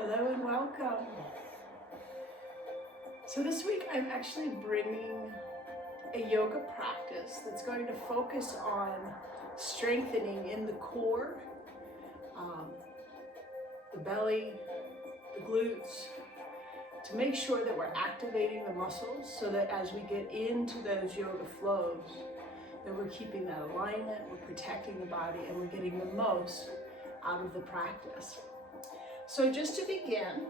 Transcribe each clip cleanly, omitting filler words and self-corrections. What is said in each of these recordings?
Hello and welcome. So this week I'm actually bringing a yoga practice that's going to focus on strengthening in the core, the belly, the glutes, to make sure that we're activating the muscles so that as we get into those yoga flows, that we're keeping that alignment, we're protecting the body, and we're getting the most out of the practice. So just to begin,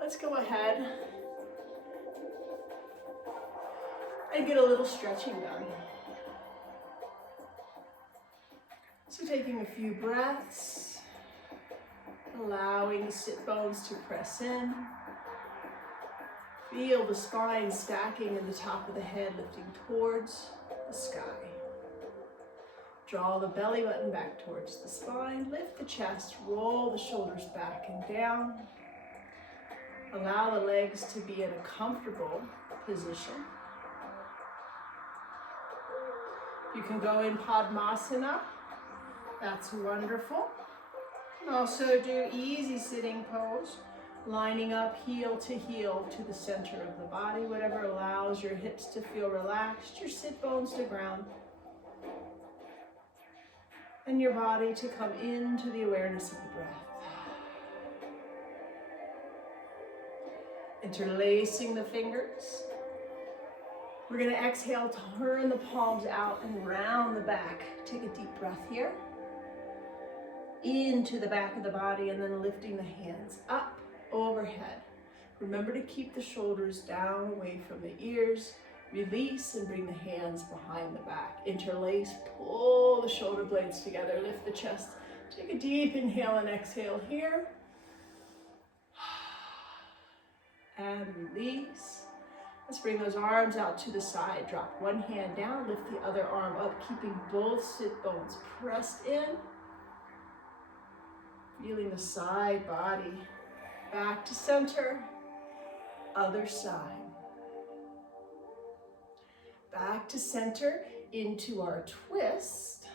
let's go ahead and get a little stretching done. So taking a few breaths, allowing the sit bones to press in. Feel the spine stacking in the top of the head, lifting towards the sky. Draw the belly button back towards the spine, lift the chest, roll the shoulders back and down. Allow the legs to be in a comfortable position. You can go in Padmasana, that's wonderful. And also do easy sitting pose, lining up heel to the center of the body, whatever allows your hips to feel relaxed, your sit bones to ground, and your body to come into the awareness of the breath. Interlacing the fingers. We're going to exhale, turn the palms out and round the back. Take a deep breath here. Into the back of the body and then lifting the hands up overhead. Remember to keep the shoulders down away from the ears. Release and bring the hands behind the back. Interlace, pull the shoulder blades together, lift the chest. Take a deep inhale and exhale here. And release. Let's bring those arms out to the side. Drop one hand down, lift the other arm up, keeping both sit bones pressed in. Feeling the side body. Back to center. Other side. Back to center into our twist.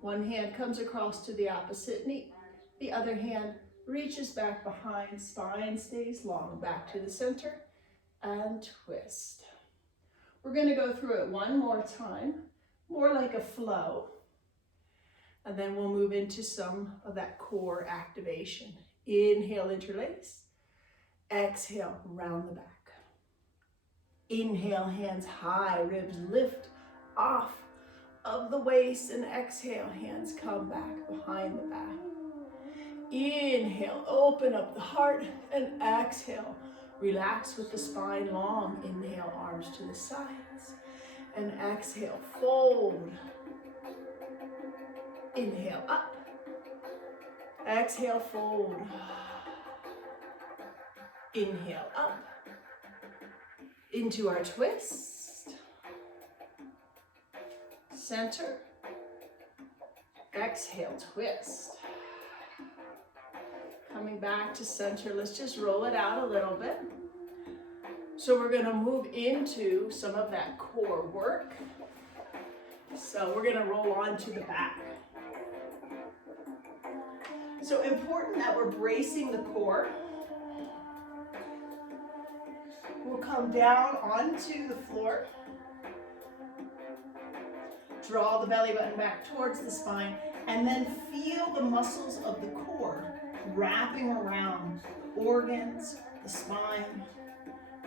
One hand comes across to the opposite knee. The other hand reaches back behind, spine stays long, back to the center, and twist. We're going to go through it one more time, more like a flow, and then we'll move into some of that core activation. Inhale, interlace. Exhale, round the back. Inhale, hands high, ribs lift off of the waist, and exhale, hands come back behind the back. Inhale, open up the heart, and exhale, relax with the spine long. Inhale, arms to the sides, and exhale, fold. Inhale, up. Exhale, fold. Inhale, up. Into our twist. Center. Exhale, twist. Coming back to center, let's just roll it out a little bit. So we're going to move into some of that core work. So we're going to roll on to the back. So important that we're bracing the core. We'll come down onto the floor. Draw the belly button back towards the spine, and then feel the muscles of the core wrapping around the organs, the spine,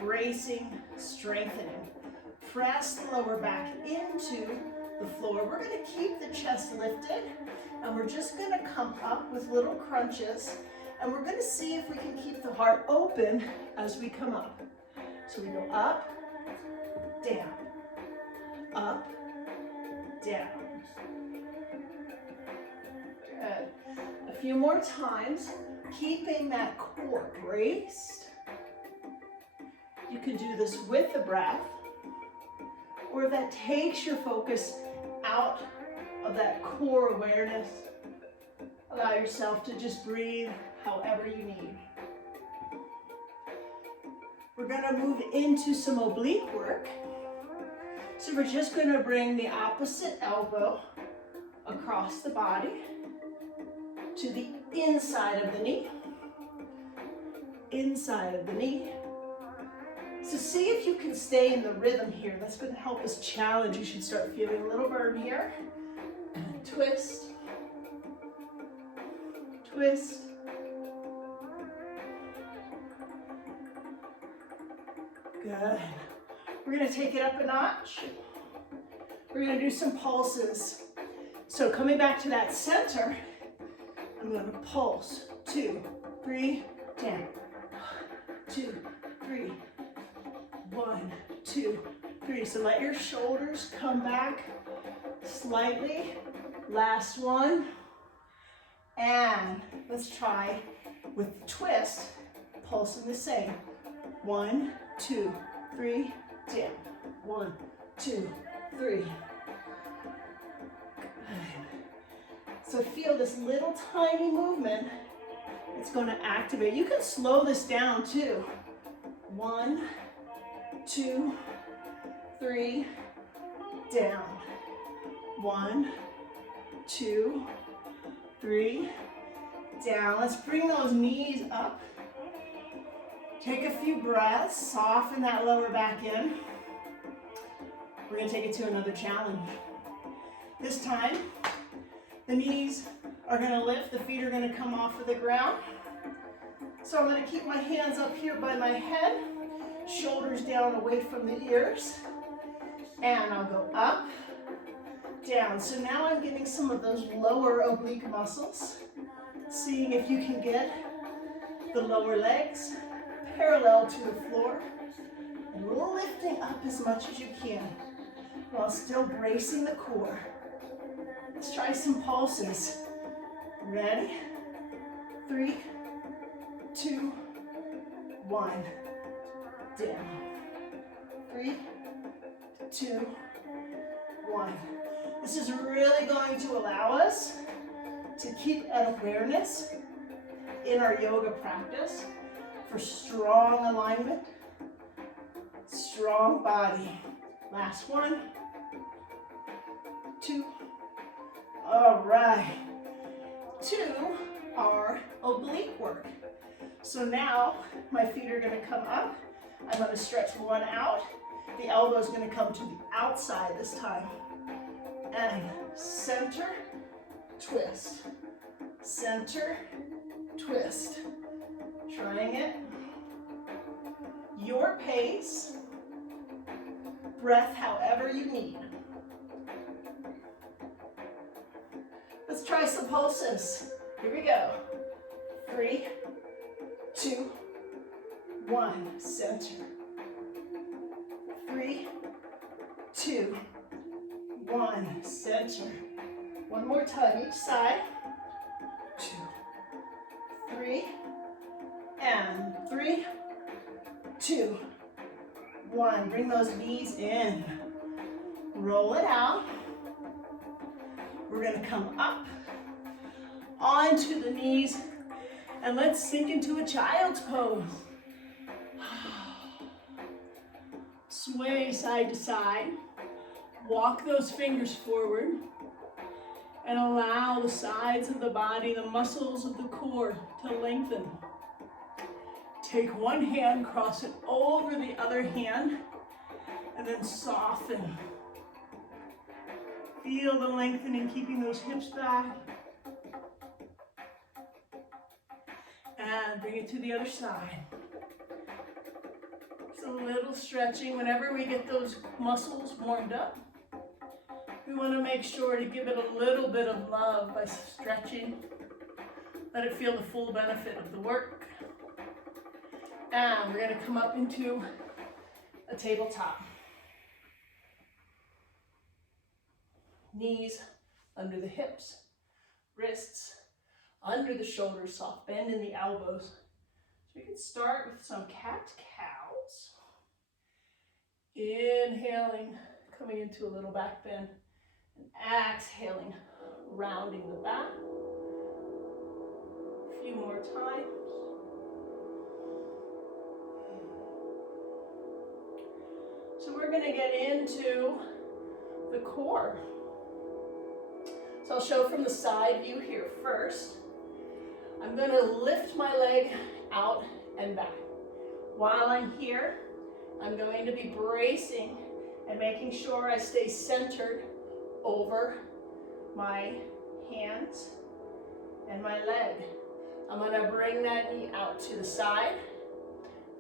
bracing, strengthening. Press the lower back into the floor. We're going to keep the chest lifted, and we're just going to come up with little crunches, and we're going to see if we can keep the heart open as we come up. So we go up, down, up, down. Good. A few more times, keeping that core braced. You can do this with the breath, or if that takes your focus out of that core awareness, allow yourself to just breathe however you need. We're going to move into some oblique work. So we're just going to bring the opposite elbow across the body. to the inside of the knee. Inside of the knee. So see if you can stay in the rhythm here. That's going to help us challenge. You should start feeling a little burn here. And twist. Twist. Good. We're going to take it up a notch. We're going to do some pulses. So coming back to that center, I'm going to pulse. 2, 3, down. 2, 3. 1, 2, 3. So let your shoulders come back slightly. Last one. And let's try with the twist, pulsing the same. 1, 2, 3, down. 1, 2, 3. Good. So feel this little tiny movement. It's going to activate. You can slow this down too. 1, 2, 3, down. 1, 2, 3, down. Let's bring those knees up. Take a few breaths, soften that lower back in. We're going to take it to another challenge. This time, the knees are going to lift, the feet are going to come off of the ground. So I'm going to keep my hands up here by my head, shoulders down away from the ears, and I'll go up, down. So now I'm getting some of those lower oblique muscles, seeing if you can get the lower legs parallel to the floor, and lifting up as much as you can while still bracing the core. Let's try some pulses. Ready? 3, 2, 1. Down. 3, 2, 1. This is really going to allow us to keep an awareness in our yoga practice for strong alignment, strong body. Last one, 2. All right. 2 are oblique work. So now my feet are going to come up. I'm going to stretch one out. The elbow is going to come to the outside this time. And center, twist. Center, twist. Trying it. Your pace. Breath however you need. Let's try some pulses. Here we go. 3, 2, 1. Center. 3, 2, 1. Center. One more time each side. 2, 3, and 3, 2, 1. Bring those knees in. Roll it out. We're going to come up onto the knees, and let's sink into a child's pose. Sway side to side. Walk those fingers forward and allow the sides of the body, the muscles of the core to lengthen. Take one hand, cross it over the other hand, and then soften. Feel the lengthening, keeping those hips back. And bring it to the other side. Just a little stretching. Whenever we get those muscles warmed up, we want to make sure to give it a little bit of love by stretching. Let it feel the full benefit of the work. And we're going to come up into a tabletop. Knees under the hips, wrists under the shoulders, soft bend in the elbows. So we can start with some cat-cows. Inhaling, coming into a little back bend, and exhaling, rounding the back. A few more times. So we're going to get into the core. So I'll show from the side view here first. I'm going to lift my leg out and back. While I'm here, I'm going to be bracing and making sure I stay centered over my hands and my leg. I'm going to bring that knee out to the side.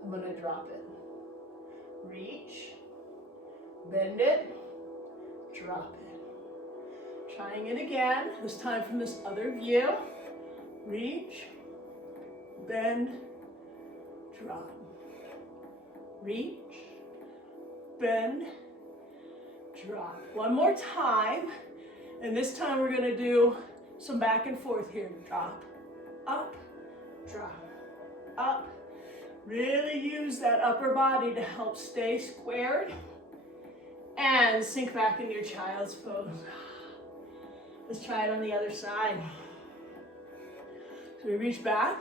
I'm going to drop it. Reach, bend it, drop it. Trying it again, this time from this other view. Reach, bend, drop. Reach, bend, drop. One more time, and this time we're going to do some back and forth here. Drop, up, drop, up. Really use that upper body to help stay squared and sink back into your child's pose. Let's try it on the other side. So we reach back.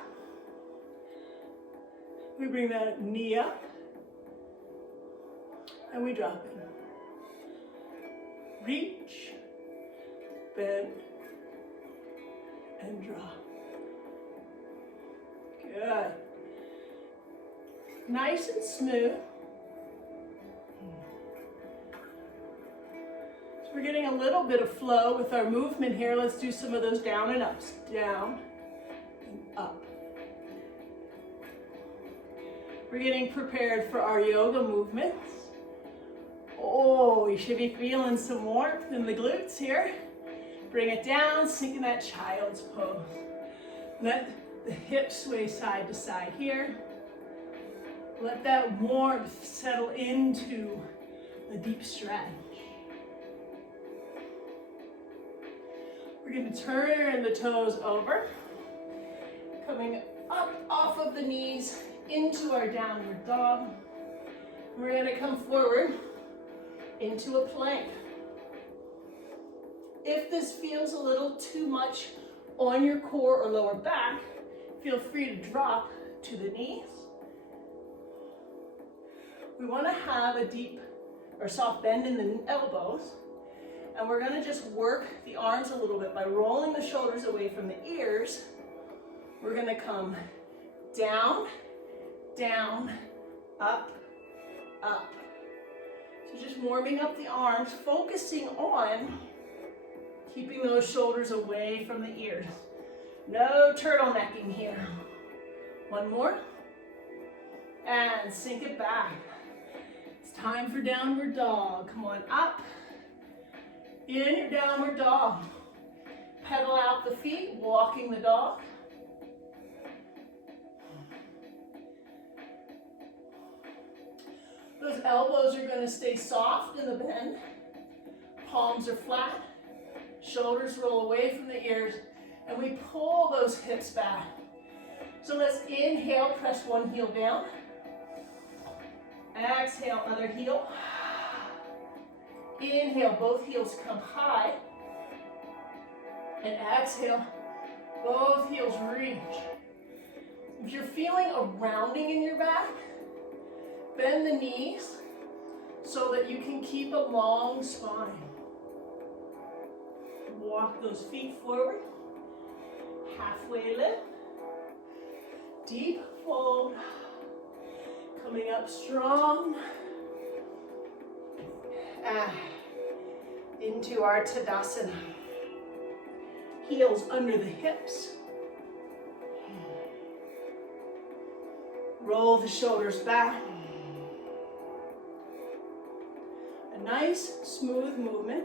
We bring that knee up. And we drop it. Reach, bend, and drop. Good. Nice and smooth. So we're getting a little bit of flow with our movement here. Let's do some of those down and ups. Down and up. We're getting prepared for our yoga movements. Oh, you should be feeling some warmth in the glutes here. Bring it down, sink in that child's pose. Let the hips sway side to side here. Let that warmth settle into a deep stretch. We're going to turn the toes over, coming up off of the knees into our downward dog. We're going to come forward into a plank. If this feels a little too much on your core or lower back, feel free to drop to the knees. We want to have a deep or soft bend in the elbows, and we're going to just work the arms a little bit by rolling the shoulders away from the ears. We're going to come down, down, up, up. So just warming up the arms, focusing on keeping those shoulders away from the ears. No turtlenecking here. One more. And sink it back. It's time for downward dog. Come on up. In your downward dog. Pedal out the feet, walking the dog. Those elbows are going to stay soft in the bend. Palms are flat. Shoulders roll away from the ears. And we pull those hips back. So let's inhale, press one heel down. Exhale, other heel. Inhale, both heels come high. And exhale, both heels reach. If you're feeling a rounding in your back, bend the knees so that you can keep a long spine. Walk those feet forward. Halfway lift. Deep fold. Coming up strong. Into our Tadasana. Heels under the hips. Roll the shoulders back. A nice, smooth movement.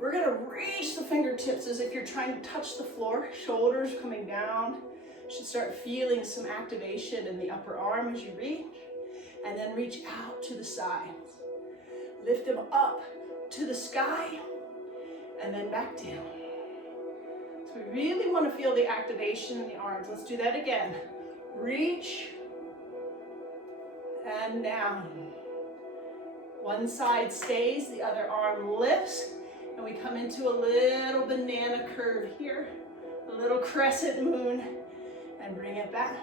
We're going to reach the fingertips as if you're trying to touch the floor. Shoulders coming down. You should start feeling some activation in the upper arm as you reach. And then reach out to the sides. Lift them up to the sky. And then back down. So we really want to feel the activation in the arms. Let's do that again. Reach. And down. One side stays, the other arm lifts. And we come into a little banana curve here, a little crescent moon, and bring it back.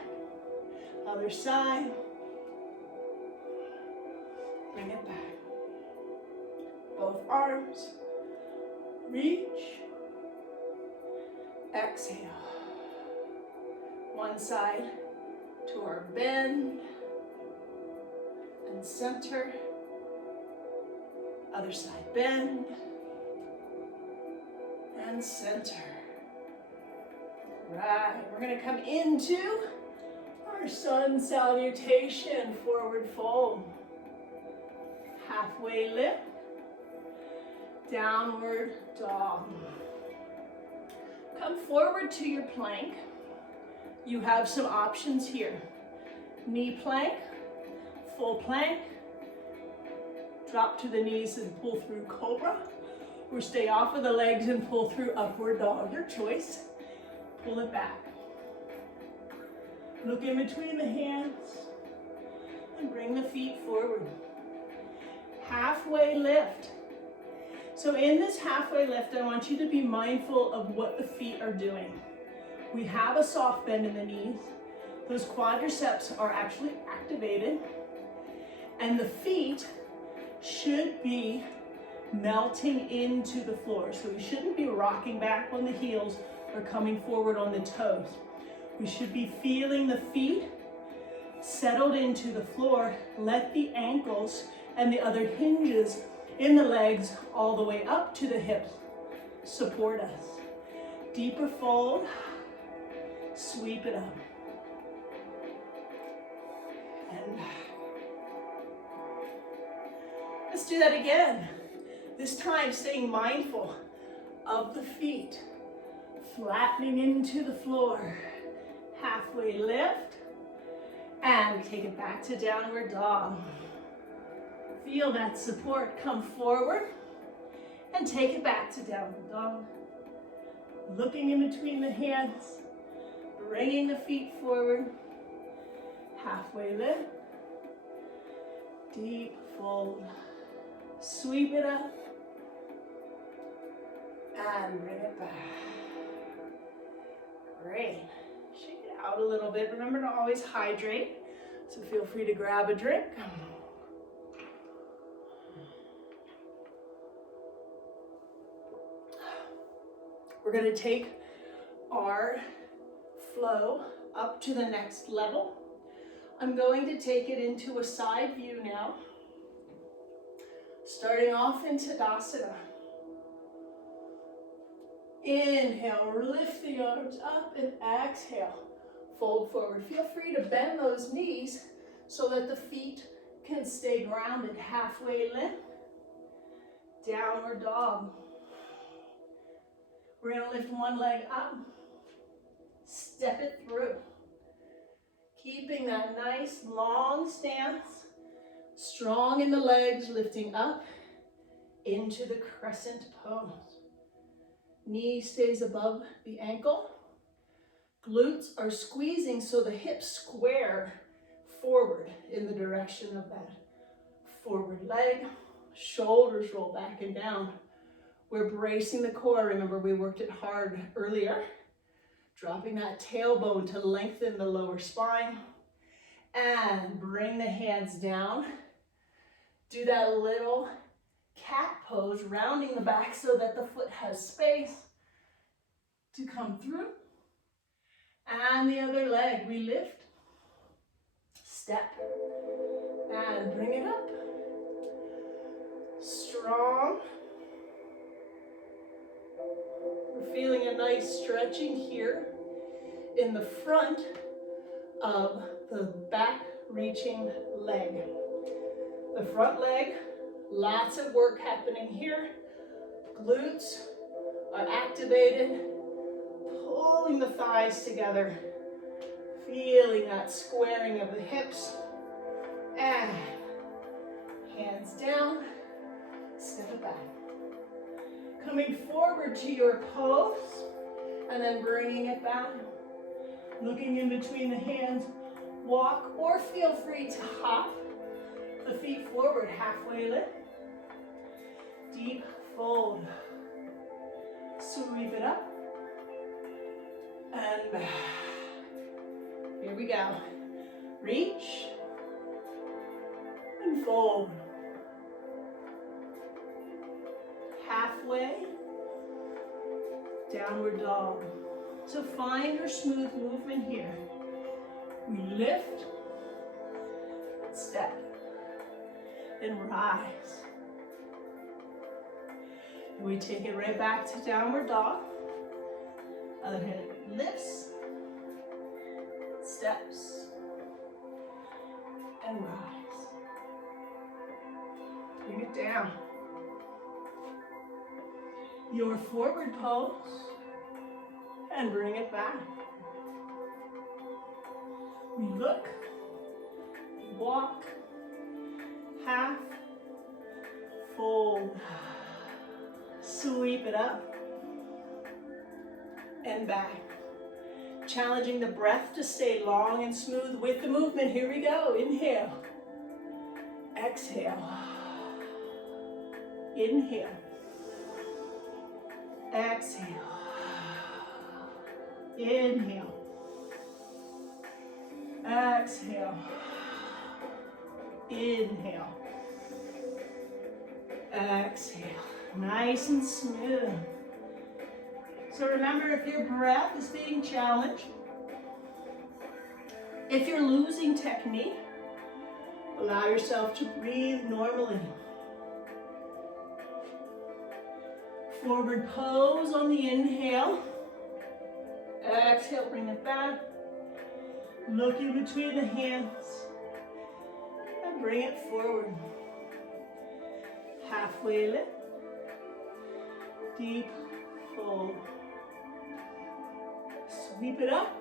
Other side, bring it back. Both arms, reach, exhale, One side to our bend and center. Other side, bend and center. Right, we're gonna come into our sun salutation, forward fold. Halfway lift, downward dog. Come forward to your plank. You have some options here. Knee plank, full plank, drop to the knees and pull through cobra, or stay off of the legs and pull through upward dog, your choice. Pull it back. Look in between the hands and bring the feet forward. Halfway lift. So in this halfway lift, I want you to be mindful of what the feet are doing. We have a soft bend in the knees. Those quadriceps are actually activated, and the feet should be melting into the floor. So we shouldn't be rocking back on the heels or coming forward on the toes. We should be feeling the feet settled into the floor. Let the ankles and the other hinges in the legs all the way up to the hips support us. Deeper fold, sweep it up. And let's do that again. This time staying mindful of the feet, flattening into the floor. Halfway lift, and take it back to downward dog. Feel that support come forward, and take it back to downward dog. Looking in between the hands, bringing the feet forward. Halfway lift, deep fold, sweep it up, and bring it back. Great. Shake it out a little bit. Remember to always hydrate, so feel free to grab a drink. We're going to take our flow up to the next level. I'm going to take it into a side view now. Starting off in Tadasana. Inhale, lift the arms up, and exhale, fold forward. Feel free to bend those knees so that the feet can stay grounded. Halfway lift, downward dog. We're gonna lift one leg up, step it through. Keeping that nice long stance, strong in the legs, lifting up into the crescent pose. Knee stays above the ankle. Glutes are squeezing so the hips square forward in the direction of that forward leg. Shoulders roll back and down. We're bracing the core. Remember, we worked it hard earlier. Dropping that tailbone to lengthen the lower spine. And bring the hands down. Do that little cat pose, rounding the back so that the foot has space to come through. And the other leg, we lift, step, and bring it up. Strong. We're feeling a nice stretching here in the front of the back reaching leg. The front leg, lots of work happening here. Glutes are activated, pulling the thighs together, feeling that squaring of the hips. And hands down, step it back. Coming forward to your pose, and then bringing it back. Looking in between the hands, walk or feel free to hop the feet forward, halfway lift. Deep fold. Sweep it up. And back. Here we go. Reach. And fold. Halfway. Downward dog. So find your smooth movement here. We lift, step, and rise. We take it right back to downward dog. Other hand lifts, steps, and rise. Bring it down. Your forward pose, and bring it back. We look, walk, half, fold, sweep it up, and back. Challenging the breath to stay long and smooth with the movement. Here we go. Inhale. Exhale. Inhale. Exhale. Inhale. Exhale. Inhale. Exhale. Nice and smooth. So remember, if your breath is being challenged, if you're losing technique, allow yourself to breathe normally. Forward pose on the inhale. Exhale, bring it back. Looking between the hands. And bring it forward. Halfway lift. Deep fold. Sweep it up.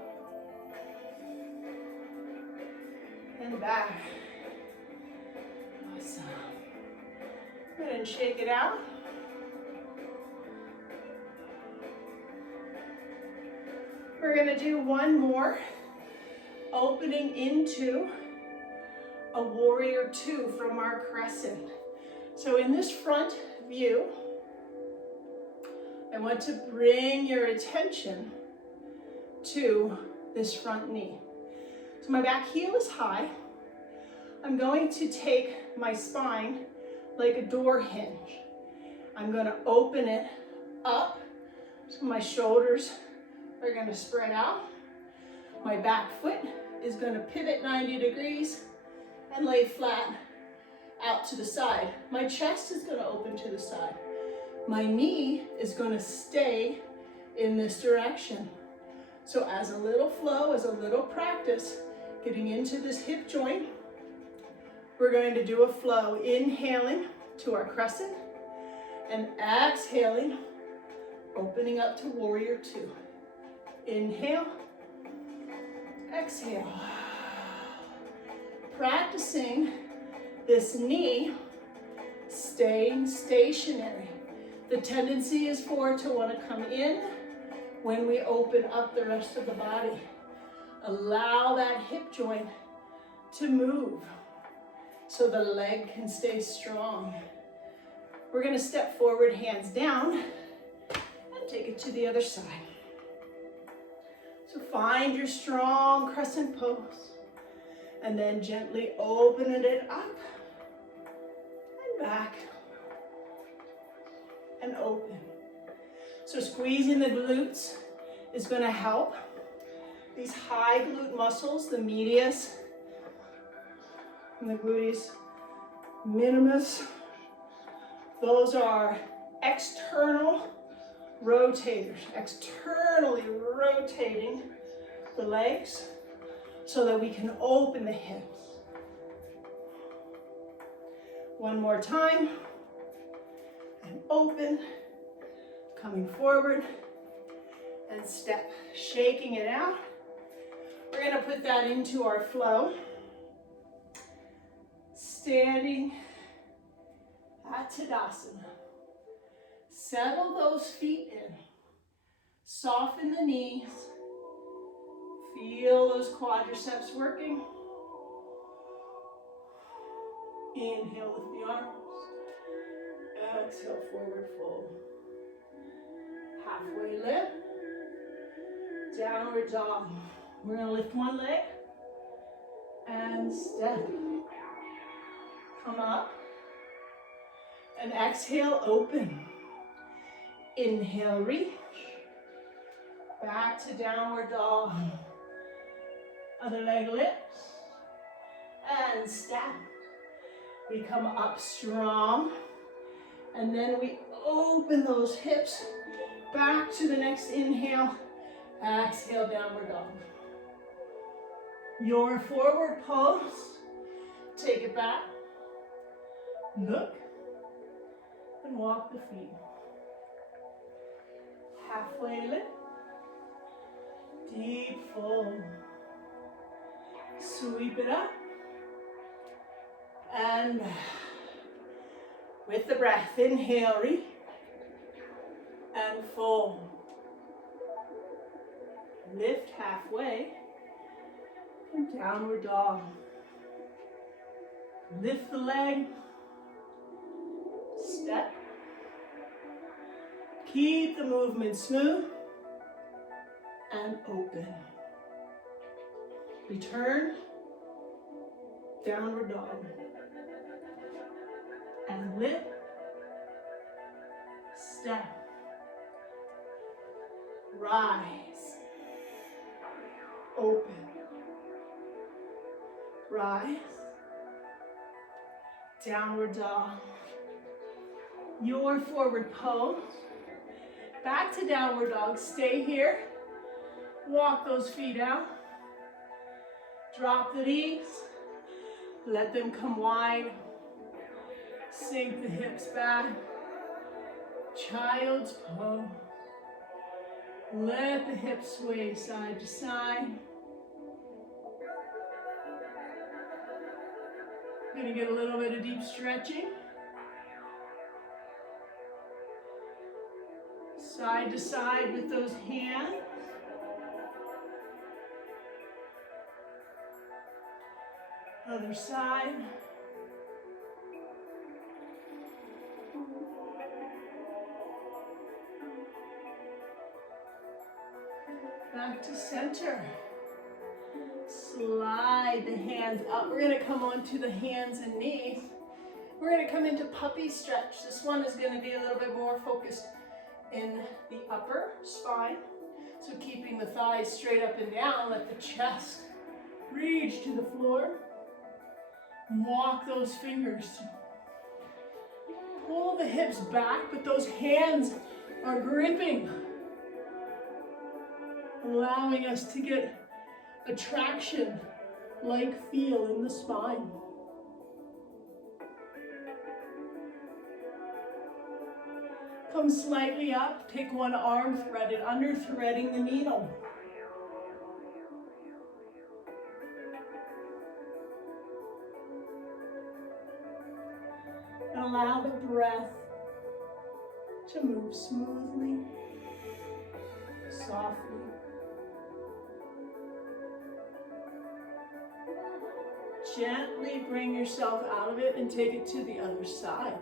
And back. Awesome. Go ahead and shake it out. We're going to do one more, opening into a warrior two from our crescent. So in this front view, I want to bring your attention to this front knee. So my back heel is high. I'm going to take my spine like a door hinge. I'm going to open it up so my shoulders are going to spread out. My back foot is going to pivot 90 degrees and lay flat out to the side. My chest is going to open to the side. My knee is going to stay in this direction. So as a little flow, as a little practice, getting into this hip joint, we're going to do a flow, inhaling to our crescent and exhaling, opening up to warrior two. Inhale, exhale. Practicing this knee staying stationary. The tendency is for it to want to come in when we open up the rest of the body. Allow that hip joint to move so the leg can stay strong. We're going to step forward, hands down, and take it to the other side. So find your strong crescent pose, and then gently open it up and back and open. So squeezing the glutes is going to help. These high glute muscles, the medius and the gluteus minimus, those are external rotators, externally rotating the legs so that we can open the hips. One more time, and open, coming forward, and step, shaking it out. We're going to put that into our flow. Standing at Tadasana. Settle those feet in. Soften the knees. Feel those quadriceps working. Inhale, lift the arms. Exhale, forward fold. Halfway lift. Downward dog. We're going to lift one leg and step. Come up. And exhale, open. Inhale, reach. Back to downward dog. Other leg lifts. And step. We come up strong. And then we open those hips back to the next inhale. Exhale, downward dog. Your forward pose. Take it back. Look. And walk the feet. Halfway lift. Deep fold. Sweep it up. And back. With the breath, inhale, reach. And fold. Lift halfway. And downward dog. Lift the leg. Step. Keep the movement smooth. And open. Return. Downward dog. And lift. Step. Rise. Open. Rise. Downward dog. Your forward pose. Back to downward dog. Stay here. Walk those feet out. Drop the knees. Let them come wide. Sink the hips back. Child's pose. Let the hips sway side to side. Gonna get a little bit of deep stretching. Side to side with those hands. Other side. Back to center. Slide the hands up. We're going to come onto the hands and knees. We're going to come into puppy stretch. This one is going to be a little bit more focused in the upper spine. So keeping the thighs straight up and down, let the chest reach to the floor. Walk those fingers. Pull the hips back, but those hands are gripping, allowing us to get a traction-like feel in the spine. Come slightly up, take one arm, thread it under, threading the needle. And allow the breath to move smoothly, softly. Gently bring yourself out of it and take it to the other side.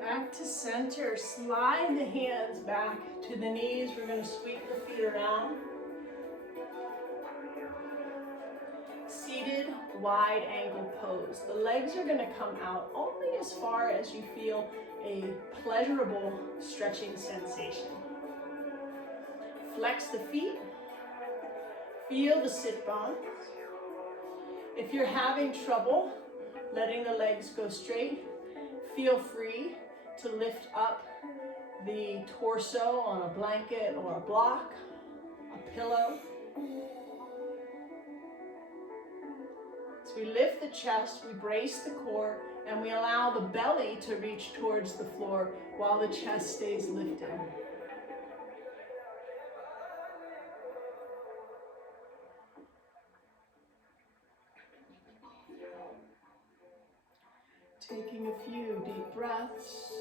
Back to center. Slide the hands back to the knees. We're going to sweep the feet around. Seated wide angle pose. The legs are going to come out only as far as you feel a pleasurable stretching sensation. Flex the feet. Feel the sit bones. If you're having trouble letting the legs go straight, feel free to lift up the torso on a blanket or a block, a pillow. So we lift the chest, we brace the core, and we allow the belly to reach towards the floor while the chest stays lifted. Taking a few deep breaths.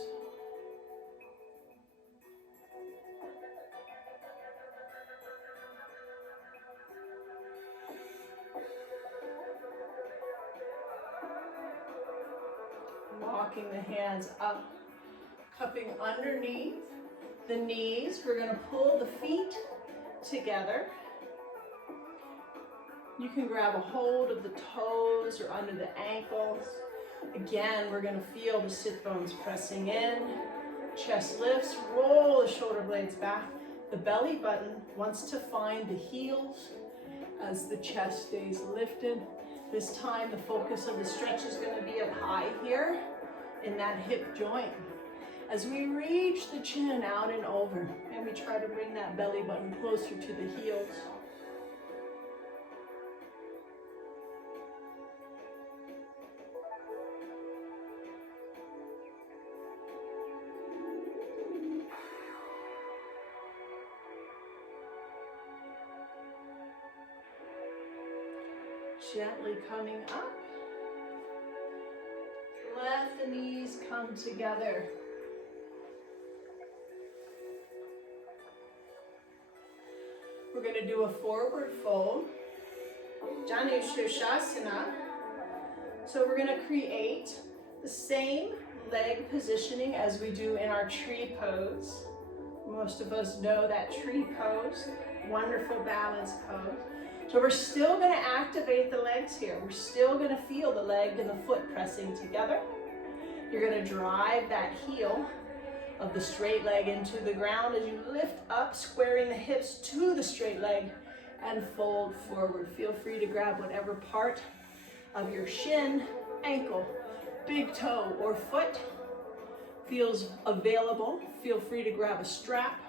Walking the hands up, cupping underneath the knees. We're going to pull the feet together. You can grab a hold of the toes or under the ankles. Again, we're going to feel the sit bones pressing in. Chest lifts, roll the shoulder blades back. The belly button wants to find the heels as the chest stays lifted. This time, the focus of the stretch is going to be up high here in that hip joint. As we reach the chin out and over, and we try to bring that belly button closer to the heels. Gently coming up. Let the knees come together. We're going to do a forward fold, Janu Shirshasana. So we're going to create the same leg positioning as we do in our tree pose. Most of us know that tree pose, wonderful balance pose. So we're still going to activate the legs here. We're still going to feel the leg and the foot pressing together. You're going to drive that heel of the straight leg into the ground as you lift up, squaring the hips to the straight leg and fold forward. Feel free to grab whatever part of your shin, ankle, big toe, or foot feels available. Feel free to grab a strap.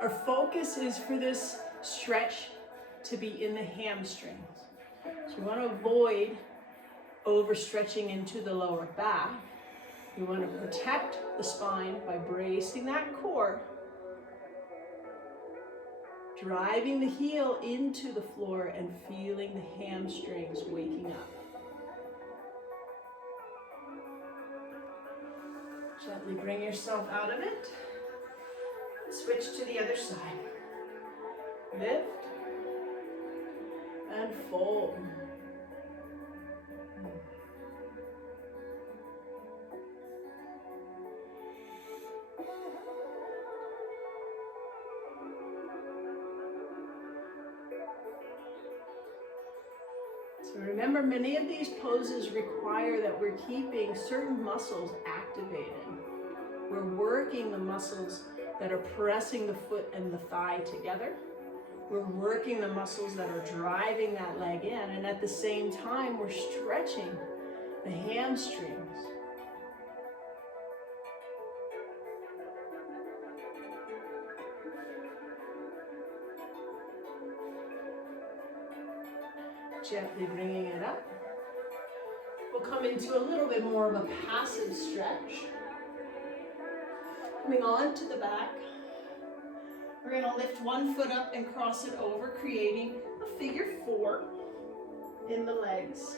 Our focus is for this stretch to be in the hamstrings. So we want to avoid overstretching into the lower back. We want to protect the spine by bracing that core, driving the heel into the floor and feeling the hamstrings waking up. Gently bring yourself out of it. Switch to the other side. Lift and fold. So remember, many of these poses require that we're keeping certain muscles activated. We're working the muscles that are pressing the foot and the thigh together. We're working the muscles that are driving that leg in, and at the same time, we're stretching the hamstrings. Gently bringing it up. We'll come into a little bit more of a passive stretch. Coming on to the back. We're going to lift one foot up and cross it over, creating a figure 4 in the legs.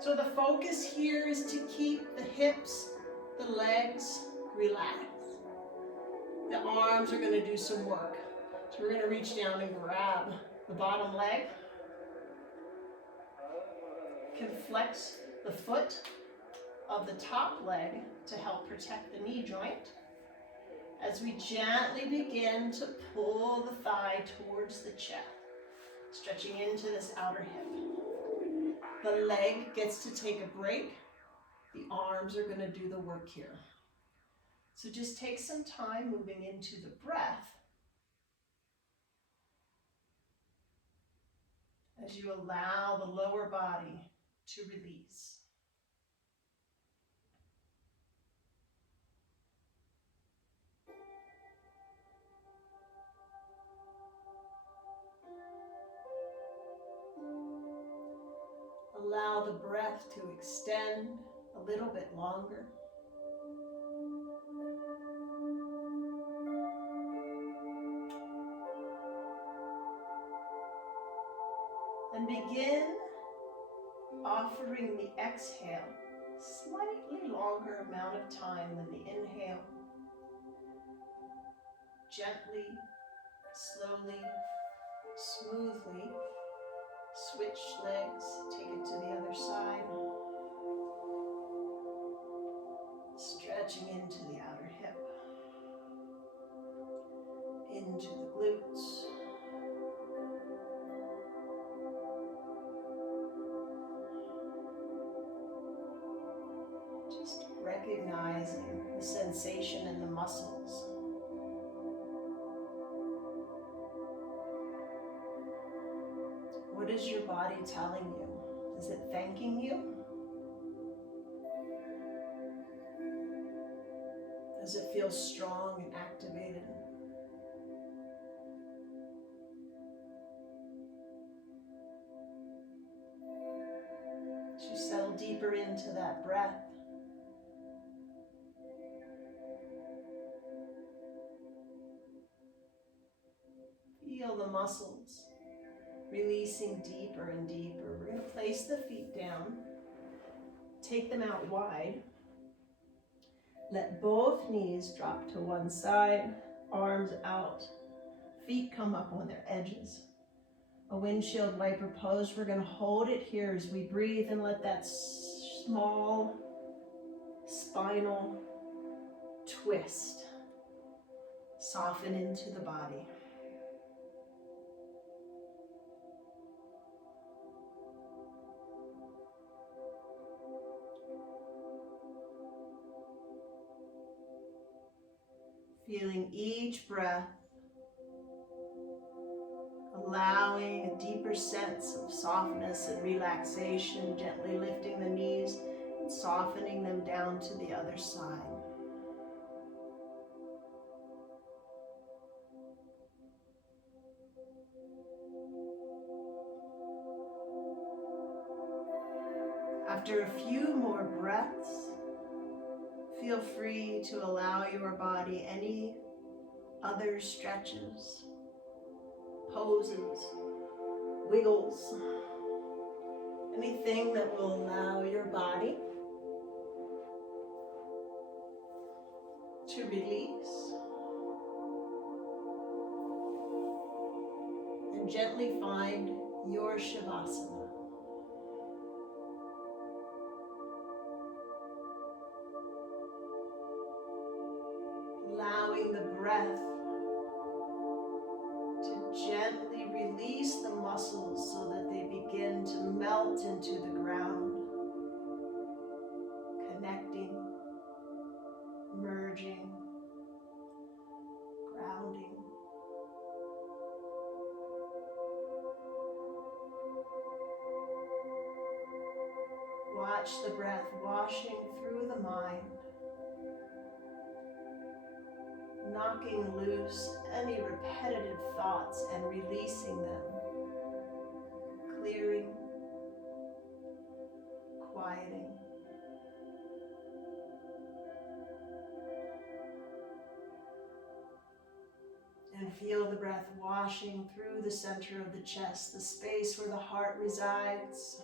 So the focus here is to keep the hips, the legs relaxed. The arms are going to do some work. So we're going to reach down and grab the bottom leg. You can flex the foot of the top leg to help protect the knee joint. As we gently begin to pull the thigh towards the chest, stretching into this outer hip. The leg gets to take a break. The arms are going to do the work here. So just take some time moving into the breath as you allow the lower body to release. Allow the breath to extend a little bit longer. And begin offering the exhale slightly longer amount of time than the inhale. Gently, slowly, smoothly switch legs, take it to the other side. Stretching into the outer hip, into the glutes. Just recognizing the sensation in the muscles. What is your body telling you? Is it thanking you? Does it feel strong and activated? As you settle deeper into that breath, feel the muscles releasing deeper and deeper. We're going to place the feet down, take them out wide. Let both knees drop to one side, arms out, feet come up on their edges. A windshield wiper pose. We're going to hold it here as we breathe and let that small spinal twist soften into the body. Feeling each breath, allowing a deeper sense of softness and relaxation, gently lifting the knees and softening them down to the other side. After a few more breaths, feel free to allow your body any other stretches, poses, wiggles, anything that will allow your body to release. And gently find your Shavasana. Allowing the breath to gently release the muscles so that they begin to melt into the ground, connecting, merging, grounding. Watch the breath washing through the mind, knocking loose any repetitive thoughts and releasing them, clearing, quieting. And feel the breath washing through the center of the chest, the space where the heart resides.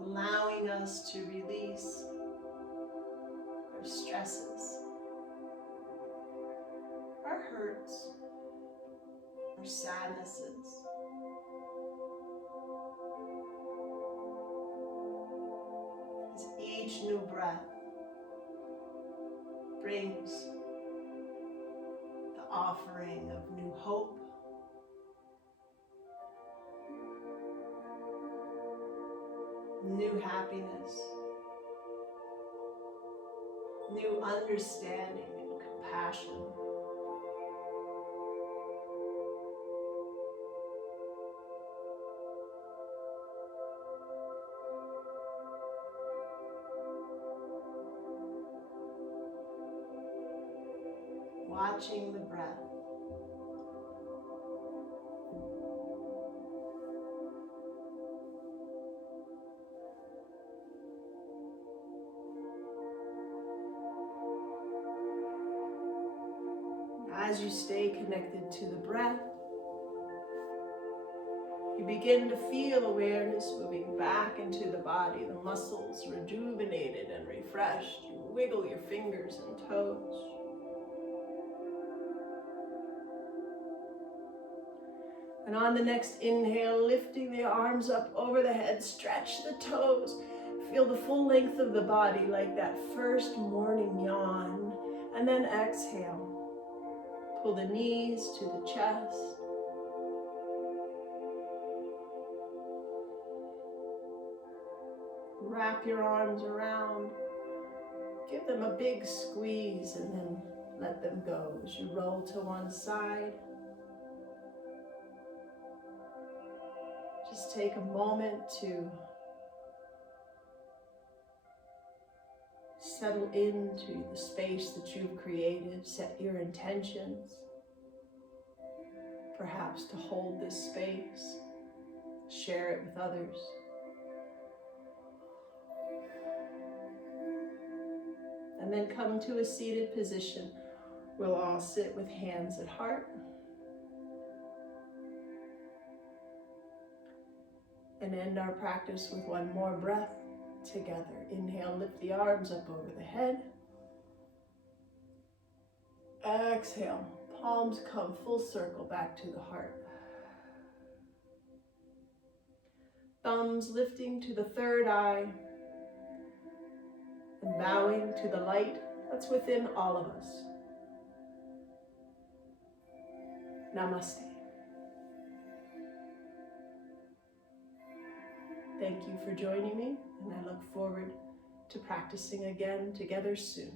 Allowing us to release our stresses, our hurts, our sadnesses. As each new breath brings the offering of new hope, new happiness, new understanding and compassion. Watching the breath. As you stay connected to the breath, you begin to feel awareness moving back into the body, the muscles rejuvenated and refreshed. You wiggle your fingers and toes. And on the next inhale, lifting the arms up over the head, stretch the toes. Feel the full length of the body like that first morning yawn. And then exhale. Pull the knees to the chest. Wrap your arms around. Give them a big squeeze and then let them go as you roll to one side. Just take a moment to settle into the space that you've created. Set your intentions. Perhaps to hold this space. Share it with others. And then come to a seated position. We'll all sit with hands at heart. And end our practice with one more breath together. Inhale, lift the arms up over the head. Exhale, palms come full circle back to the heart. Thumbs lifting to the third eye and bowing to the light that's within all of us. Namaste. Thank you for joining me, and I look forward to practicing again together soon.